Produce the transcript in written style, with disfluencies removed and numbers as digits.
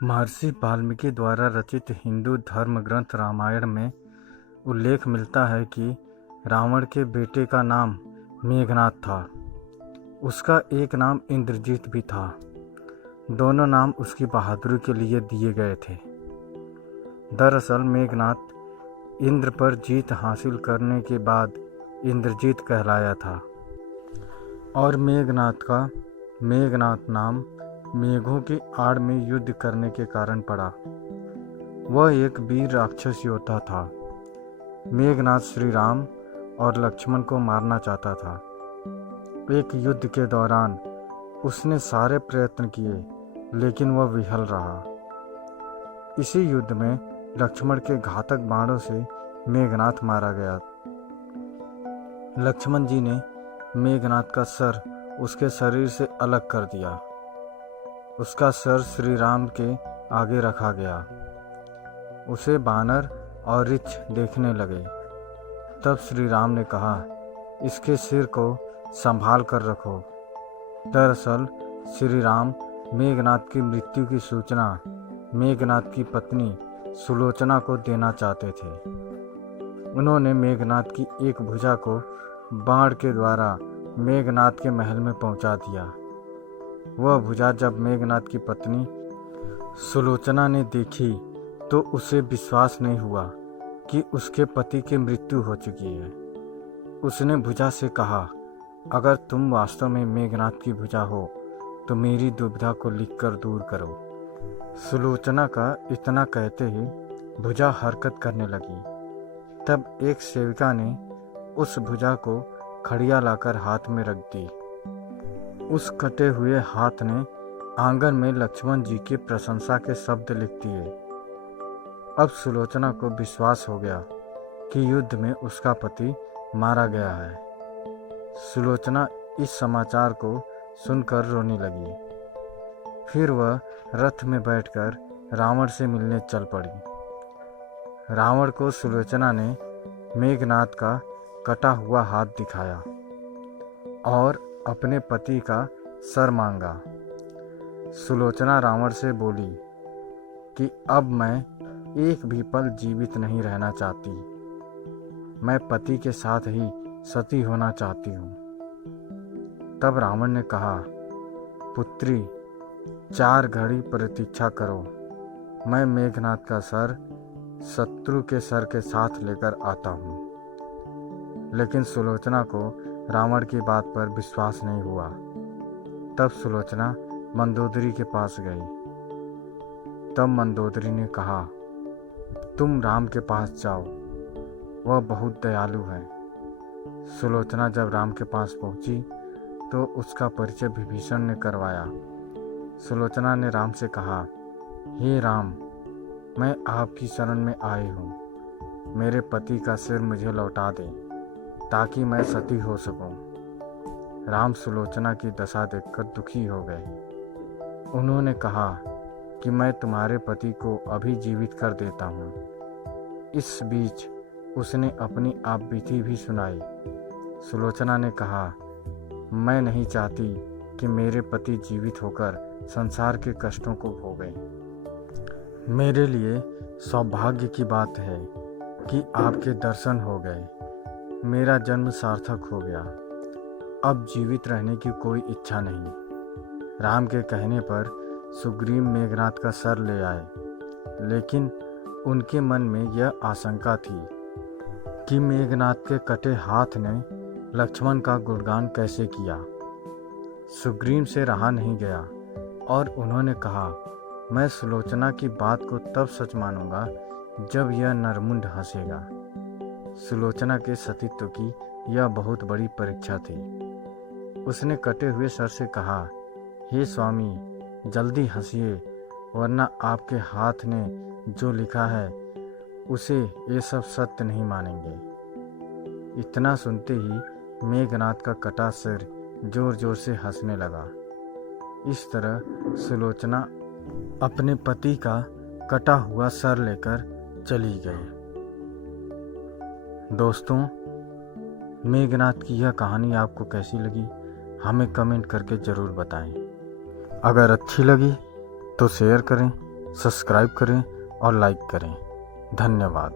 महर्षि वाल्मीकि द्वारा रचित हिंदू धर्म ग्रंथ रामायण में उल्लेख मिलता है कि रावण के बेटे का नाम मेघनाद था। उसका एक नाम इंद्रजीत भी था। दोनों नाम उसकी बहादुरी के लिए दिए गए थे। दरअसल मेघनाद इंद्र पर जीत हासिल करने के बाद इंद्रजीत कहलाया था और मेघनाद का मेघनाद नाम मेघों की आड़ में युद्ध करने के कारण पड़ा। वह एक वीर राक्षस योद्धा था। मेघनाद श्री राम और लक्ष्मण को मारना चाहता था। एक युद्ध के दौरान उसने सारे प्रयत्न किए, लेकिन वह विफल रहा। इसी युद्ध में लक्ष्मण के घातक बाणों से मेघनाद मारा गया। लक्ष्मण जी ने मेघनाद का सर उसके शरीर से अलग कर दिया। उसका सर श्री राम के आगे रखा गया। उसे बानर और ऋछ देखने लगे। तब श्री राम ने कहा, इसके सिर को संभाल कर रखो। दरअसल श्री राम मेघनाद की मृत्यु की सूचना मेघनाद की पत्नी सुलोचना को देना चाहते थे। उन्होंने मेघनाद की एक भुजा को बाण के द्वारा मेघनाद के महल में पहुंचा दिया। वह भुजा जब मेघनाद की पत्नी सुलोचना ने देखी तो उसे विश्वास नहीं हुआ कि उसके पति की मृत्यु हो चुकी है। उसने भुजा से कहा, अगर तुम वास्तव में मेघनाद की भुजा हो तो मेरी दुविधा को लिखकर दूर करो। सुलोचना का इतना कहते ही भुजा हरकत करने लगी। तब एक सेविका ने उस भुजा को खड़िया लाकर हाथ में रख दी। उस कटे हुए हाथ ने आंगन में लक्ष्मण जी की प्रशंसा के शब्द लिख दिए। अब सुलोचना को विश्वास हो गया कि युद्ध में उसका पति मारा गया है। सुलोचना इस समाचार को सुनकर रोने लगी। फिर वह रथ में बैठकर रावण से मिलने चल पड़ी। रावण को सुलोचना ने मेघनाद का कटा हुआ हाथ दिखाया और अपने पति का सर मांगा। सुलोचना रावण से बोली कि अब मैं एक भी पल जीवित नहीं रहना चाहती। मैं पति के साथ ही सती होना चाहती हूँ। तब रावण ने कहा, पुत्री 4 घड़ी प्रतीक्षा करो। मैं मेघनाद का सर शत्रु के सर के साथ लेकर आता हूँ। लेकिन सुलोचना को रावण की बात पर विश्वास नहीं हुआ। तब सुलोचना मंदोदरी के पास गई। तब मंदोदरी ने कहा, तुम राम के पास जाओ, वह बहुत दयालु है। सुलोचना जब राम के पास पहुंची तो उसका परिचय विभीषण ने करवाया। सुलोचना ने राम से कहा, हे राम, मैं आपकी शरण में आई हूँ। मेरे पति का सिर मुझे लौटा दें ताकि मैं सती हो सकूं। राम सुलोचना की दशा देखकर दुखी हो गए। उन्होंने कहा कि मैं तुम्हारे पति को अभी जीवित कर देता हूँ। इस बीच उसने अपनी आपबीती भी सुनाई। सुलोचना ने कहा, मैं नहीं चाहती कि मेरे पति जीवित होकर संसार के कष्टों को भोगें। मेरे लिए सौभाग्य की बात है कि आपके दर्शन हो गए। मेरा जन्म सार्थक हो गया। अब जीवित रहने की कोई इच्छा नहीं। राम के कहने पर सुग्रीव मेघनाद का सर ले आए, लेकिन उनके मन में यह आशंका थी कि मेघनाद के कटे हाथ ने लक्ष्मण का गुणगान कैसे किया। सुग्रीव से रहा नहीं गया और उन्होंने कहा, मैं सुलोचना की बात को तब सच मानूंगा जब यह नरमुंड हंसेगा। सुलोचना के सतीत्व की यह बहुत बड़ी परीक्षा थी। उसने कटे हुए सर से कहा, हे स्वामी, जल्दी हंसिए, वरना आपके हाथ ने जो लिखा है उसे ये सब सत्य नहीं मानेंगे। इतना सुनते ही मेघनाद का कटा सिर जोर जोर से हंसने लगा। इस तरह सुलोचना अपने पति का कटा हुआ सर लेकर चली गई। दोस्तों, मेघनाद की यह कहानी आपको कैसी लगी हमें कमेंट करके ज़रूर बताएं। अगर अच्छी लगी तो शेयर करें, सब्सक्राइब करें और लाइक करें। धन्यवाद।